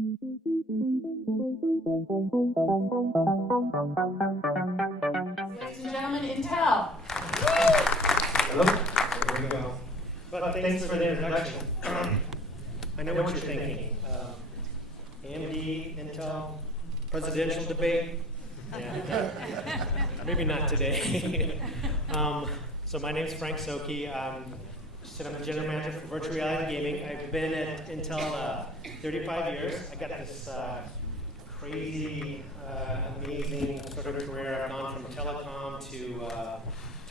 Ladies and gentlemen, Intel. Hello? There we go. Well, thanks for the introduction. I know what you're thinking. AMD, Intel, presidential debate? Yeah. Maybe not today. So my name's Frank Soki. I'm the general manager for virtual reality gaming. I've been at Intel 35 years. I got this crazy, amazing sort of career. I've gone from telecom to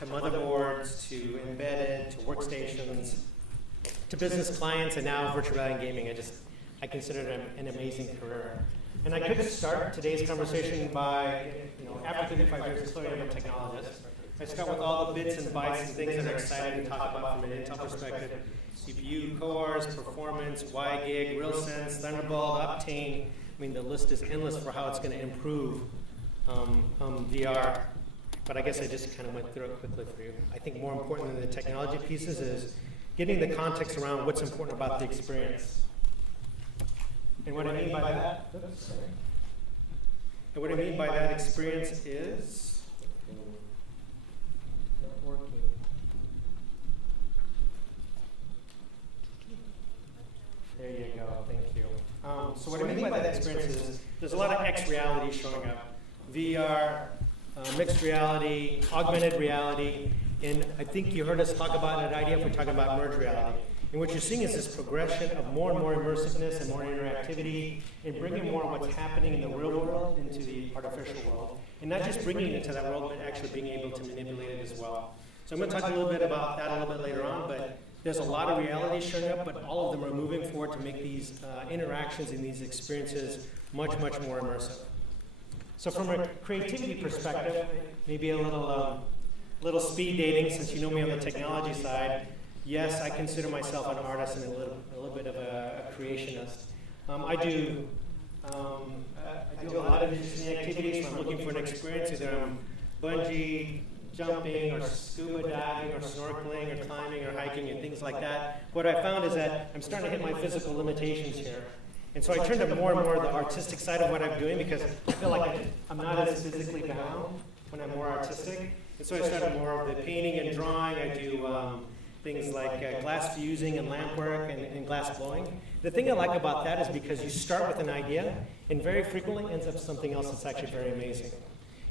motherboards, to embedded, to workstations, to business clients, and now virtual reality and gaming. I consider it an amazing career. And I could start today's conversation by, after 35 years, clearly I'm a technologist. I start with all the bits and bytes and things that are exciting to talk about from an Intel perspective. CPU cores, performance, WiGig, RealSense, Thunderbolt, Optane. I mean, the list is endless for how it's going to improve VR. But I guess I just kind of went through it quickly for you. I think more important than the technology pieces is getting the context around what's important about the experience. And what I mean by that, experience is not working. There you go. Thank you. So what I mean by that experience is there's a lot of X reality showing up. VR, mixed reality, augmented reality, and I think you heard us talk about an idea if we're talking about merged reality. And what you're seeing is this progression of more and more immersiveness and more interactivity, and bringing more of what's happening in the real world into the artificial world. And not just bringing it into that world, but actually being able to manipulate it as well. So I'm going to talk a little bit about that a little bit later on, but there's a lot of realities showing up, but all of them are moving forward to make these interactions and these experiences much, much more immersive. So from a creativity perspective, maybe a little speed dating, since you know me on the technology side. Yes, I consider myself an artist and a little bit of a creationist. I do a lot of interesting activities when I'm looking for an experience. Either I'm bungee jumping or scuba diving or snorkeling or climbing or hiking and things like that. What I found is that I'm starting to hit my physical limitations here. And so I turned to more and more the artistic side of what I'm doing because I feel like I'm not as physically bound when I'm more artistic. And so I started more of the painting and drawing. I do things like glass fusing and lamp work and glass blowing. The thing I like about that is because you start with an idea and very frequently ends up something else that's actually very amazing.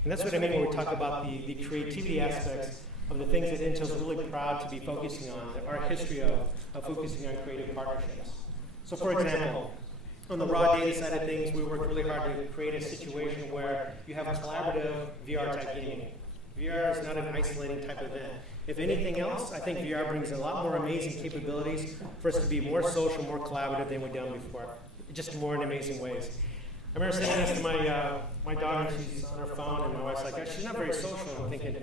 And that's what I mean when we talk about the creativity aspects of the things that Intel's really proud to be focusing on, our history of focusing on creative partnerships. So for example, on the raw data side of things, we worked really hard to create a situation where you have a collaborative VR type gaming. VR is not an isolating type event. If anything else, I think VR brings a lot more amazing capabilities for us to be more social, more collaborative than we've done before. Just more in amazing ways. I remember sitting next to my daughter, she's on her phone, and my wife's like, she's not very social. I'm thinking,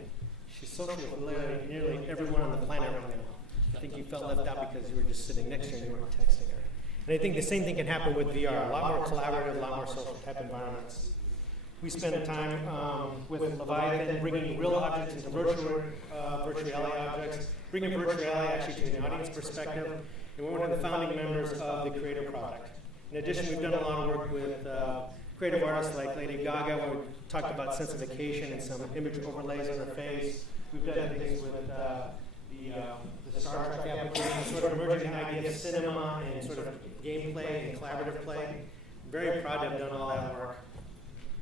she's social with literally nearly everyone on the planet right now. I think you felt left out because you were just sitting next to her and you weren't texting her. And I think the same thing can happen with VR, a lot more collaborative, a lot more social type environments. We spent time with Leviathan, bringing real objects into virtual reality objects, bringing virtual reality actually to an audience perspective, and we're one of the founding members of the Creator Project. In addition, we've done a lot of work with creative artists like Lady Gaga, where we talked about sensification and some image overlays on her face. We've done things with the Star Trek application, sort of emerging the idea of cinema and sort of gameplay and collaborative play. Very proud to have done all that work.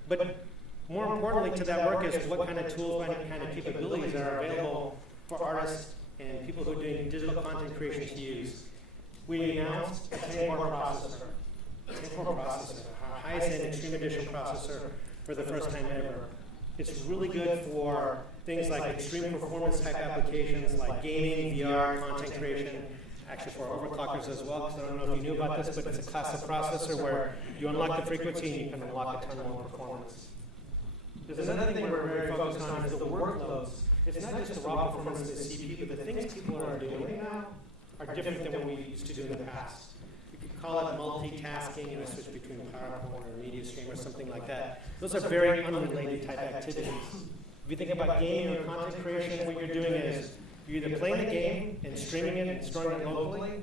But more importantly to that work is what kind of tools, what kind of capabilities are available for artists and people who are doing digital content creation to use. We announced a 10-core processor. Our highest end Extreme Edition processor for the first time ever. It's really good for things like extreme performance type applications like gaming, VR, content creation, actually for overclockers as well, because I don't know if you knew about this, but it's a class of processor where you unlock the frequency and you can unlock a ton more performance. There's another thing we're very focused on is the workloads. It's not just the raw performance of the CPU, but the things people are doing now are different than what we used to do in the past. You could call it multitasking, switch between PowerPoint or MediaStream or something like that. Those are very unrelated type activities. If you think about gaming or content creation, what you're doing is you're either playing the game and streaming it and storing it locally,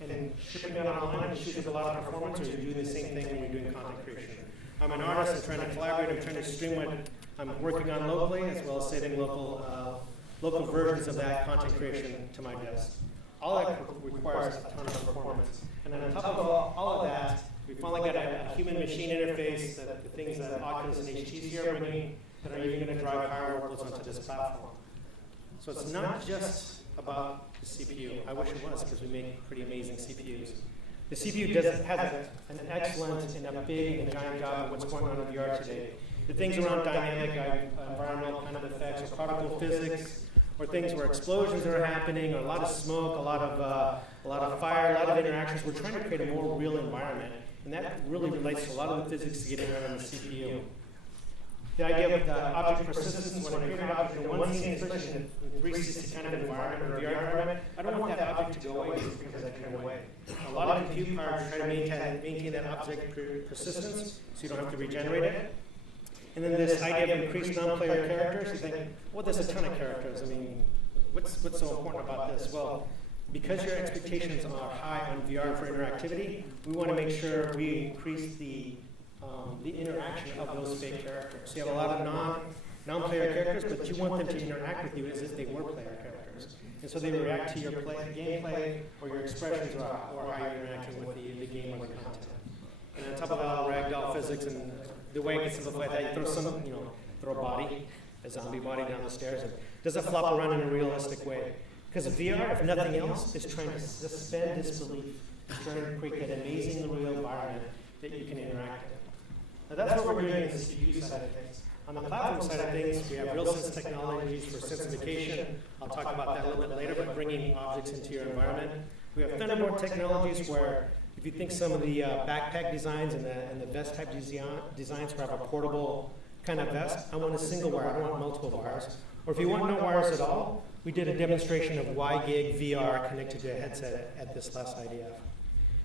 and shipping that online and shooting a lot of performance, or you're doing the same thing when you're doing content creation. I'm an artist, I'm trying to collaborate, I'm trying to stream what I'm working on locally, as well as saving local versions of that content creation to my desk. All that requires a ton of performance. And then on top of all of that, we finally got a human-machine interface, that the things that Oculus and HTC are bringing that are even going to drive higher workloads onto this platform. So it's not just about the CPU. I wish it was, because we make pretty amazing CPUs. The CPU has an excellent and a big and giant job of what's going on in VR today. The things around dynamic environmental kind of effects, or particle physics, or things where explosions are happening, or a lot of smoke, a lot of fire, a lot of interactions. We're trying to create a more real environment, and that really relates to a lot of the physics getting around on the CPU. The idea of the object persistence, when I create an object in one scene, especially in a 360 kind of environment or VR environment, I don't want that object to go away just because I turn away. A lot of compute powers try to maintain that object persistence, so you don't have to regenerate it. And then this idea of increased non-player characters, you think, well, there's a ton of characters. I mean, what's so important about this? Well, because your expectations are high on VR for interactivity, we want to make sure we increase the interaction of those fake characters. So you have a lot of non-player characters, but you want them to interact with you as if they were player characters. And so they react to your gameplay or your expressions, or how you're interacting with the game or the content. And on top of that, ragdoll physics, and the way I can simplify that, you throw a body, a zombie body down the stairs, and does it flop around in a realistic way? Because VR, if nothing else, is trying to suspend disbelief. It's trying to create that amazing real environment that you can interact in. Now that's what we're doing in the CPU side of things. On the platform side of things, we have RealSense technologies for sensification. I'll talk about that a little bit later, but bringing objects into your environment. We have Thunderbolt technologies where, if you think some of the backpack designs and the vest type designs where I have a portable kind of vest, I want a single wire, I don't want multiple wires. Or if you want no wires at all, we did a demonstration of WiGig VR connected to a headset at this last IDF.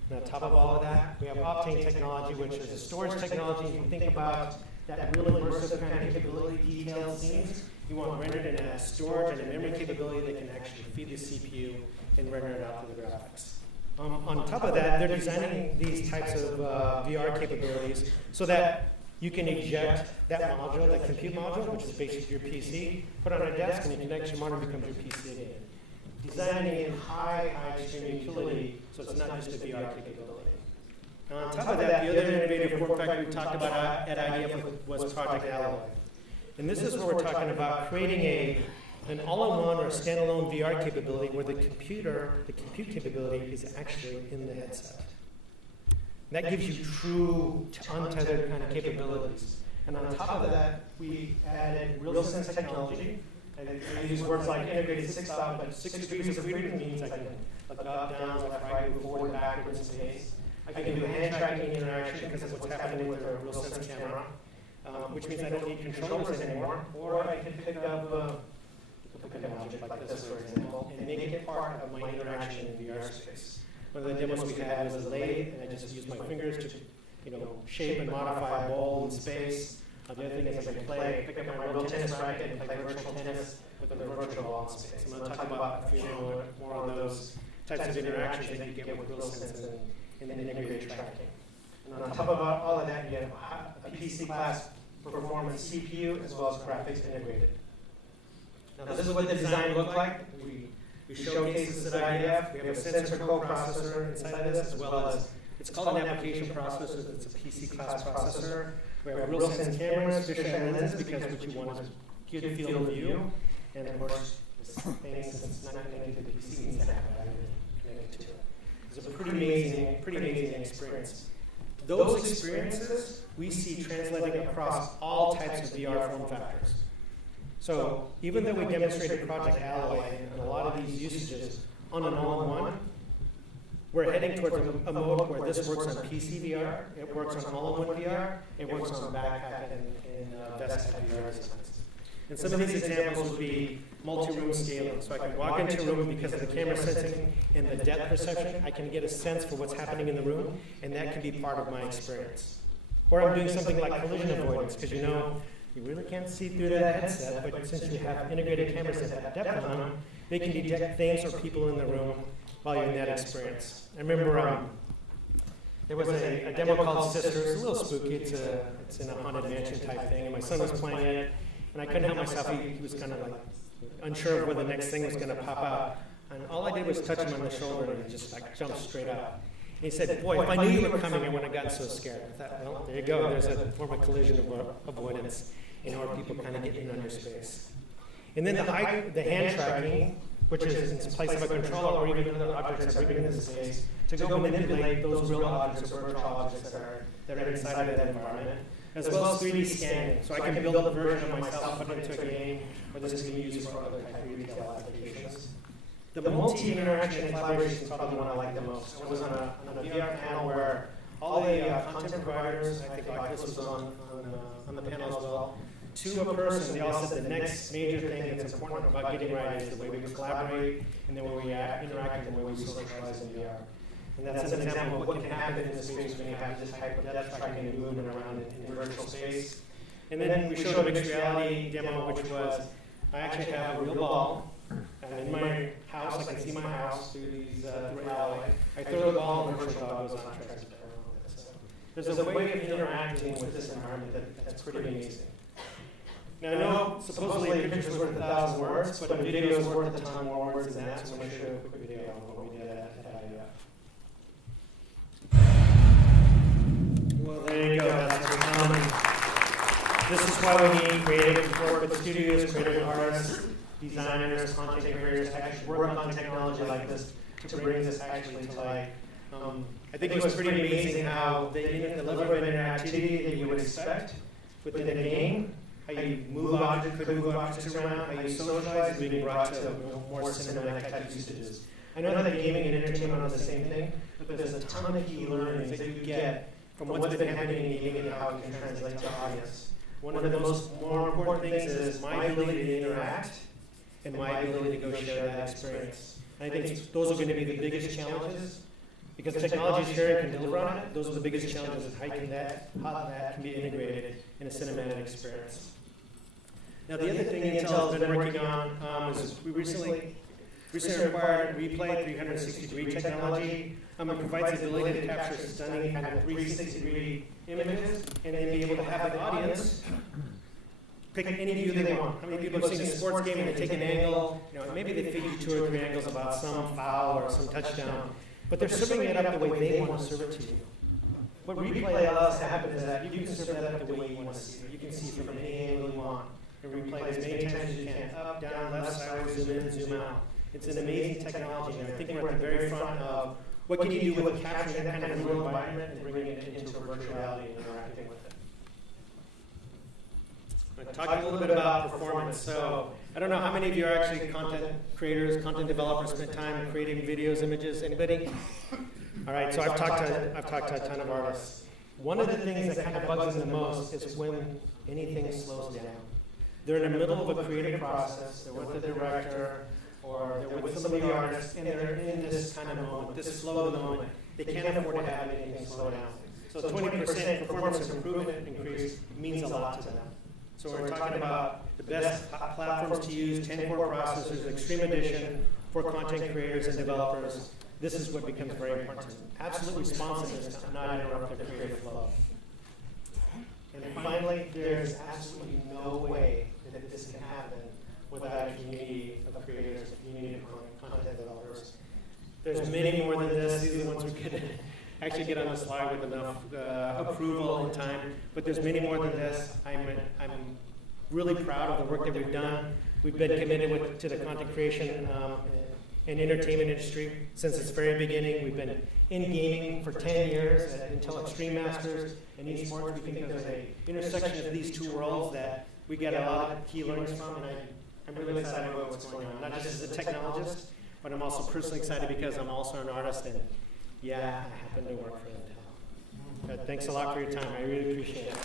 And on top of all of that, we have Optane technology, which is a storage technology. If you think about that really immersive kind of capability, detailed scenes, you want rendered in a storage and a memory capability that can actually feed the CPU and render it out to the graphics. On top of that, they're designing these types of VR capabilities so that you can eject that module, that compute module, which is basically your PC, put it on a desk, and you connect your monitor, becomes your PC again. Designing in high extreme utility, so it's not just a VR capability. And on top of that, the other innovative form factor we talked about at IDF was Project Alloy. And this is where we're talking about creating an all-in-one or standalone VR capability where the compute capability is actually in the headset. And that gives you true untethered kind of capabilities. And on top of that, we added RealSense technology. And I use words like integrated 6 degrees of freedom means I can look up, down, left, right, move forward, backwards in space. I can do hand tracking interaction because of what's happening with our RealSense camera, which means I don't need controllers anymore. Or I can pick up an object like this, for example, and make it part of my interaction in VR space. One of the demos we had was a lathe, and I just used my fingers to, shape and modify a ball in space. The other thing is I can pick up my real tennis racket and play virtual tennis with a virtual ball in space. I'm going to talk about a few more on those types of interactions that you get with RealSense and integrated tracking. And on top of all of that, you have a PC class performance CPU as well as graphics integrated. Now this is what the design looked like. We showcase this at IDF. We have a sensor co-processor inside this, as well as, it's called an application processor. It's a PC class processor. We have RealSense cameras, fisheye lenses, because what you want is good field of view. And of course, this thing, since it's not connected to the PC, needs to have a battery connected to it. It's a pretty amazing experience. Those experiences we see translating across all types of VR form factors. So even though we demonstrated Project Alloy and a lot of these usages on an all-in-one, we're heading towards a mode where this works on PC VR, it works on all-in-one VR, it works on backpack and vest-type VR designs. And some of these examples would be multi-room scaling. So I can walk into a room because of the camera sensing and the depth perception, I can get a sense for what's happening in the room, and that can be part of my experience. Or I'm doing something like collision avoidance, because you really can't see through that headset, but since you have integrated cameras that have depth on them, they can detect things or people in the room while you're in that experience. I remember there was a demo called Sisters, a little spooky. It's in a haunted mansion type thing, and my son was playing it, and I couldn't help myself. He was kind of like unsure of where the next thing was going to pop out, and all I did was touch him on the shoulder, and he just like jumped straight up. And he said, "Boy, if I knew you were coming, I wouldn't have gotten so scared." I thought, well, there you go. There's a form of collision avoidance, or people kind of getting in on your space. And then the hand tracking, which is in place of a controller or even other objects are bringing into space, to go manipulate those real objects or virtual objects that are inside of that environment, as well as 3D scanning. So I can build a version of myself, put it into a game, or this can be used for other type of retail applications. The multi-interaction and collaboration is probably one I like the most. I was on a VR panel where all the content providers, I think Oculus was on the panel as well, to a person, they all said the next major thing that's important about getting right is the way we collaborate and the way we interact and the way we socialize in VR. And that's an example of what can happen in the space when you have this type of depth tracking and movement around in virtual space. And then we showed a mixed reality demo, which was, I actually have a real ball, and in my house, I can see my house through through alley. I throw the ball and the virtual dog goes on tracks. So there's a way of interacting with this environment that's pretty amazing. Now, I know supposedly a picture's worth 1,000 words, but a video is worth a ton more words than that, so I'm going to show you a quick video on what we did at IUF. Well, there you go. That's very common. This is why we need creative work with studios, creative artists, designers, content creators to actually work on technology like this to bring this actually to life. I think it was pretty amazing how the level of interactivity that you would expect within a game, how you move objects around, how you socialize, is being brought to more cinematic type usages. I know that gaming and entertainment are the same thing, but there's a ton of key learnings that you get from what's been happening in gaming and how it can translate to audience. One of the more important things is my ability to interact and my ability to go share that experience. And I think those are going to be the biggest challenges, because technology is here and can deliver on it. Those are the biggest challenges of how that can be integrated in a cinematic experience. Now, the other thing Intel has been working on is we recently acquired Replay 360-degree technology. It provides the ability to capture stunning kind of 360-degree images and then be able to have the audience pick any view they want. How many people have seen a sports game and they take an angle? Maybe they feed you 2 or 3 angles about some foul or some touchdown, but they're serving it up the way they want to serve it to you. What Replay allows to happen is that you can serve that up the way you want to see it. You can see it from any angle you want. And replay as many times as you can, up, down, left, sideways, zoom in, zoom out. It's an amazing technology, and I think we're at the very front of what can you do with capturing that kind of real environment and bringing it into virtual reality and interacting with it. I'm going to talk a little bit about performance. So I don't know how many of you are actually content creators, content developers, spend time creating videos, images. Anybody? All right. So I've talked to a ton of artists. One of the things that kind of bugs them the most is when anything slows down. They're in the middle of a creative process. They're with the director, or they're with some of the artists, and they're in this kind of moment, this flow of the moment. They can't afford to have anything slow down. So 20% performance improvement increase means a lot to them. So we're talking about the best platforms to use, 10-core processors, Extreme Edition for content creators and developers. This is what becomes very important. Absolute responsiveness to not interrupt their creative flow. And finally, there's absolutely no way that this can happen without a community of creators, a community of content developers. There's many more than this. These are the ones we could actually get on the slide with enough approval and time. But there's many more than this. I'm really proud of the work that we've done. We've been committed to the content creation and entertainment industry since its very beginning. We've been in gaming for 10 years at Intel Extreme Masters and esports. We think there's an intersection of these two worlds that we get a lot of key learnings from, and I'm really excited about what's going on. Not just as a technologist, but I'm also personally excited because I'm also an artist, and yeah, I happen to work for Intel. But thanks a lot for your time. I really appreciate it.